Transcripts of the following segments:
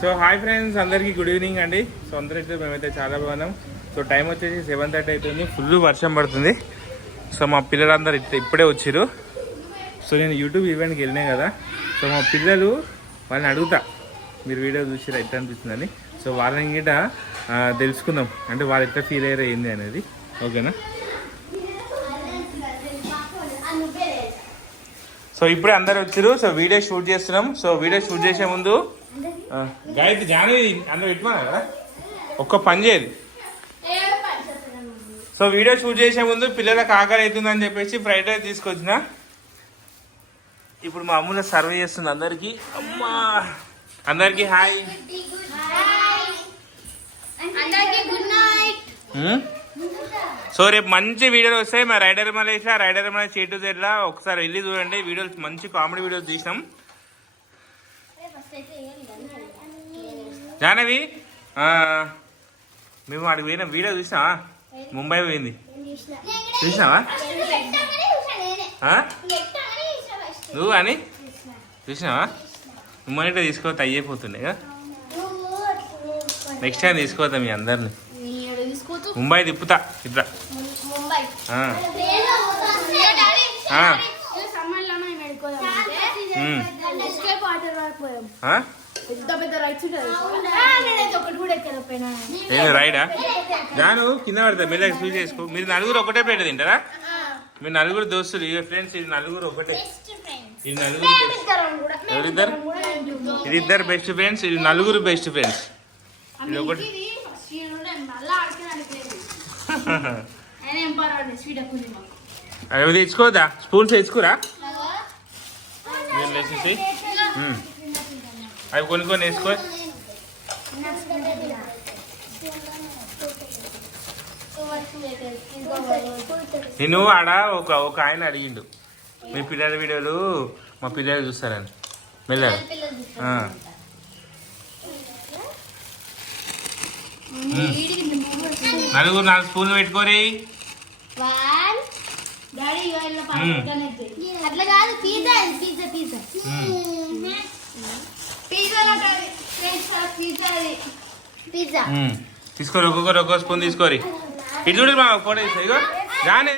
So hi friends అందరికీ good evening అండి. So అందరైతే మేమైతే చాలా బాగున్నాం. సో టైం వచ్చేసి సెవెన్ థర్టీ అవుతుంది ఫుల్ వర్షం పడుతుంది. సో మా పిల్లలందరూ ఇప్పుడే వచ్చారు సో నేను యూట్యూబ్ ఈవెంట్కి వెళ్ళినా కదా. సో మా పిల్లలు వాళ్ళని అడుగుతా. మీరు వీడియో చూసిరా ఎట్లా అనిపిస్తుందని. సో వాళ్ళని గిట తెలుసుకుందాం. అంటే వాళ్ళు ఎట్లా ఫీల్ అయ్యారు ఏంది అనేది. ఓకేనా? సో ఇప్పుడే అందరు వచ్చారు సో వీడియో షూట్ చేస్తున్నాం. సో వీడియో షూట్ చేసే ముందు గాయత్రి జాను అందరూ పెట్టుకున్నా కదా ఒక్క పని చేయదు సో వీడియో షూట్ చేసే ముందు పిల్లలకు ఆకలి అవుతుందని చెప్పేసి ఫ్రైడ్ రైస్ తీసుకొచ్చిన. ఇప్పుడు మా అమ్ముల సర్వే చేస్తుంది అందరికి. అమ్మా! అందరికి హాయ్? సో రేపు మంచి వీడియోలు వస్తాయి. మా రైడర్ మలేష రైడర్ మలేష చేటు జెడ్లా ఒకసారి వెళ్ళి చూడండి. వీడియోలు మంచి కామెడీ వీడియోస్ తీసినాం. జానవి మేము అడిగి పోయిన వీడియో చూసినావా? ముంబై పోయింది. చూసినావా? నువ్వు అని? చూసినావా? నువ్వు తీసుకోవద్దు అయ్యిపోతుండే నెక్స్ట్ టైం తీసుకోవద్దా మీ అందరిని. ముంబై తిప్పుతా ఇట్లా. ఏంది రైడా? జాను కింద పడతా మెల్లగా స్వీట్ చేసుకో. మీరు నలుగురు ఒకటే ప్లేట్ తింటారా? మీరు నలుగురు దోస్తులు ఇక ఫ్రెండ్స్ ఇది నలుగురు ఒకటే. ఇది నలుగురు. ఎవరిద్దరు? ఇది ఇద్దరు బెస్ట్ ఫ్రెండ్స్ ఇది నలుగురు బెస్ట్ ఫ్రెండ్స్ ఇది ఒకటి. అవి తెచ్చుకోదా స్పూన్స్ తెచ్చుకోరా మీరు. అవి కొన్ని కొన్ని వేసుకో. నేను ఆడ ఒక ఒక ఆయన అడిగిండు. మీ పిల్లల వీడియోలు మా పిల్లలు చూస్తారని. మెల్లగా. నలుగురు నాలుగు స్పూన్లు పెట్టుకోరి. అట్లా కాదు pizza pizza pizza um. Pizza. తీసుకోరి ఒక్కొక్కరు ఒక్కొక్క స్పూన్ తీసుకోరి. ఇటు చూడు మా ఫోటో ఇగో. రానే.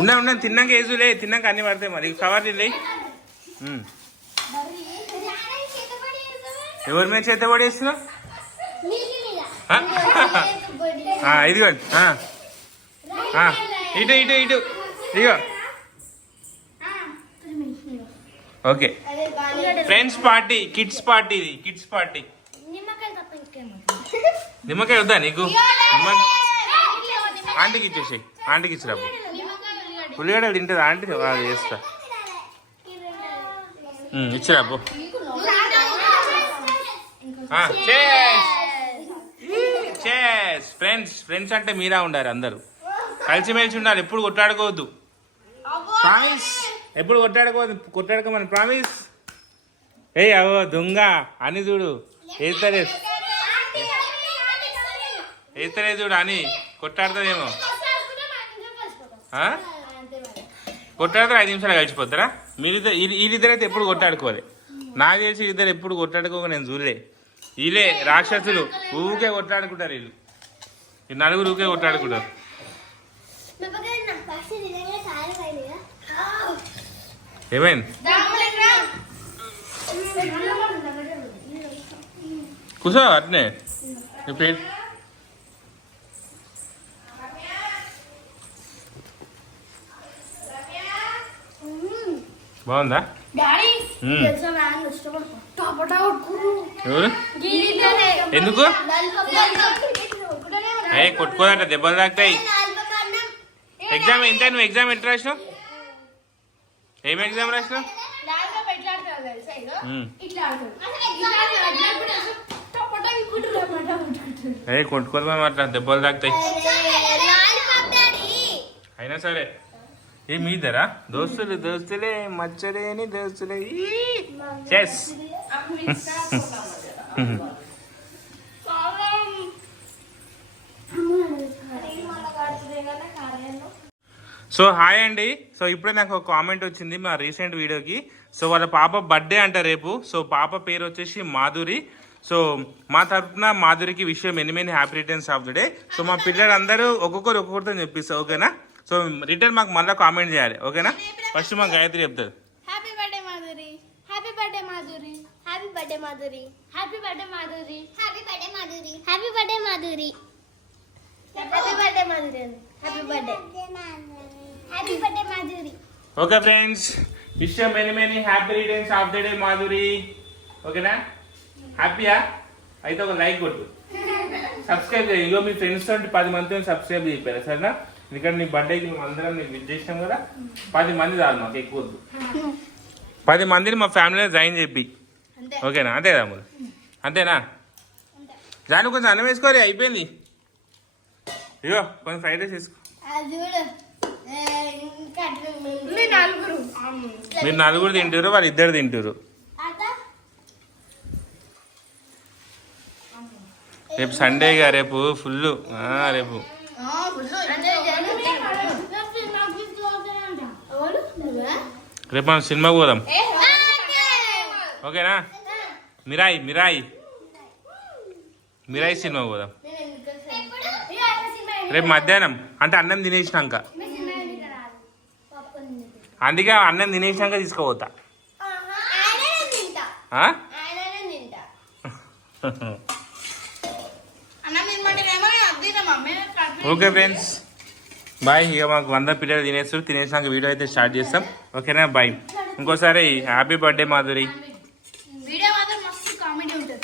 ఉన్నా ఉన్నా తిన్నాక వేసులే తిన్నాక అన్ని పడతాయి మరి. కవర్ తిండి ఎవరి మీద చేత పడేస్తున్నావు ఆ? ఆ, ఇదిగోండి ఇటు ఇటు ఇటు. ఇదిగో okay. Friends party kids party ఇది కిడ్స్ పార్టీ నిమ్మకాయ వద్దా నీకు? ఆంటీకి ఇచ్చేసి ఆంటీకి ఇచ్చిరా ఉల్లిగడ్డలు తింటుంది ఆంటీ? అది చేస్తా. ఇచ్చిరా పో ఫ్రెండ్స్ ఫ్రెండ్స్ అంటే మీరా ఉండాలి అందరూ. కలిసిమెలిసి ఉండాలి ఎప్పుడు కొట్లాడుకోవద్దు. ఎప్పుడు ఎప్పుడు కొట్టాడుకో మనం ప్రామిస్ ఏ అవో దొంగ అని చూడు. వేస్తారే వేస్తారే చూడు అని కొట్టాడుతుందేమో. కొట్టాడుతారు ఐదు నిమిషాలు కలిసిపోతారా మీరిద్దరు వీళ్ళిద్దరైతే ఎప్పుడు కొట్టాడుకోవాలి? నాకు తెలిసి ఇద్దరు ఎప్పుడు కొట్టాడుకోక నేను చూడలే. వీళ్ళే రాక్షసులు ఊకే కొట్టాడుకుంటారు వీళ్ళు. నలుగురు ఊకే కొట్టాడుకుంటారు. ఏమైంది? కూర్చో అట్నే. పేరు? బాగుందా? ఎవరు? ఎందుకు? ఏ కొట్టుకోదంట దెబ్బలు తాకుతాయి. ఎగ్జామ్ ఎంత నువ్వు ఎగ్జామ్ ఎంత రాసినావు? ఏం ఎగ్జామ్ రాసినావు. ఏ కొట్టుకోదాం అట్లా? దెబ్బలు తాకుతాయి అయినా సరే. ఏ మీదరా దోస్తులు దోస్తులే మచ్చలేని దోస్తులే. చెస్. సో హాయ్ అండి. సో ఇప్పుడే నాకు ఒక కామెంట్ వచ్చింది మా రీసెంట్ వీడియోకి. సో వాళ్ళ పాప బర్త్డే అంట రేపు. సో పాప పేరు వచ్చేసి మాధురి. సో మా తరపున మాధురికి విషయం many many happy returns of the day so మా పిల్లలందరూ ఒక్కొక్కరు ఒక్కొక్కరితో చెప్పిస్తారు ఓకేనా? సో రిటర్న్ మాకు మళ్ళీ కామెంట్ చేయాలి ఓకేనా? ఫస్ట్ మా గాయత్రి చెప్తారు happy birthday Madhuri. Happy birthday Madhuri. Happy birthday Madhuri. Happy birthday Madhuri. Happy birthday Madhuri. Happy birthday Madhuri. Happy birthday Madhuri. Happy okay friends wish many many happy returns of the day Madhuri ఓకేనా హ్యాపీయా అయితే ఒక like కొట్టు. Subscribe చేయి. ఇగో మీ friends తోటి పది మందితో subscribe చేయకపోయారు సరేనా? ఎందుకంటే నీ బర్త్డేకి మేము అందరం నీకు విజ్ చేసినాం కదా? పది మంది చాలు మాకు ఎక్కువ వద్దు. పది మందిని మా ఫ్యామిలీలో జాయిన్ చెప్పి ఓకేనా అంతే. తమ్ముడు అంతేనా జాను కొంచెం అన్నం వేసుకోరి అయిపోయింది. ఇగో కొంచెం ఫ్రైడ్ రైస్ వేసుకో అది చూడు ఇంకా మీ నలుగురు మీరు నలుగురు. తింటారు వాళ్ళు ఇద్దరు తింటారు రేపు సండేగా రేపు ఫుల్ రేపు. రేపు మనం సినిమాకి పోదాం. ఓకేనా? మిరాయి మిరాయి. మిరాయి సినిమాకి పోదాం. రేపు మధ్యాహ్నం. అంటే అన్నం తినేసినాక. అందుకే అన్నం తినేసినాక తీసుకుపోతా? Okay friends. బాయ్. ఇక మాకు వంద పిల్లలు తినేస్తారు. తినేసినాక వీడియో అయితే స్టార్ట్ చేస్తాం. ఓకేనా? బాయ్. ఇంకోసారి హ్యాపీ బర్త్డే మాధురి. వీడియో మాత్రం మస్తు కామెడీ ఉంటుంది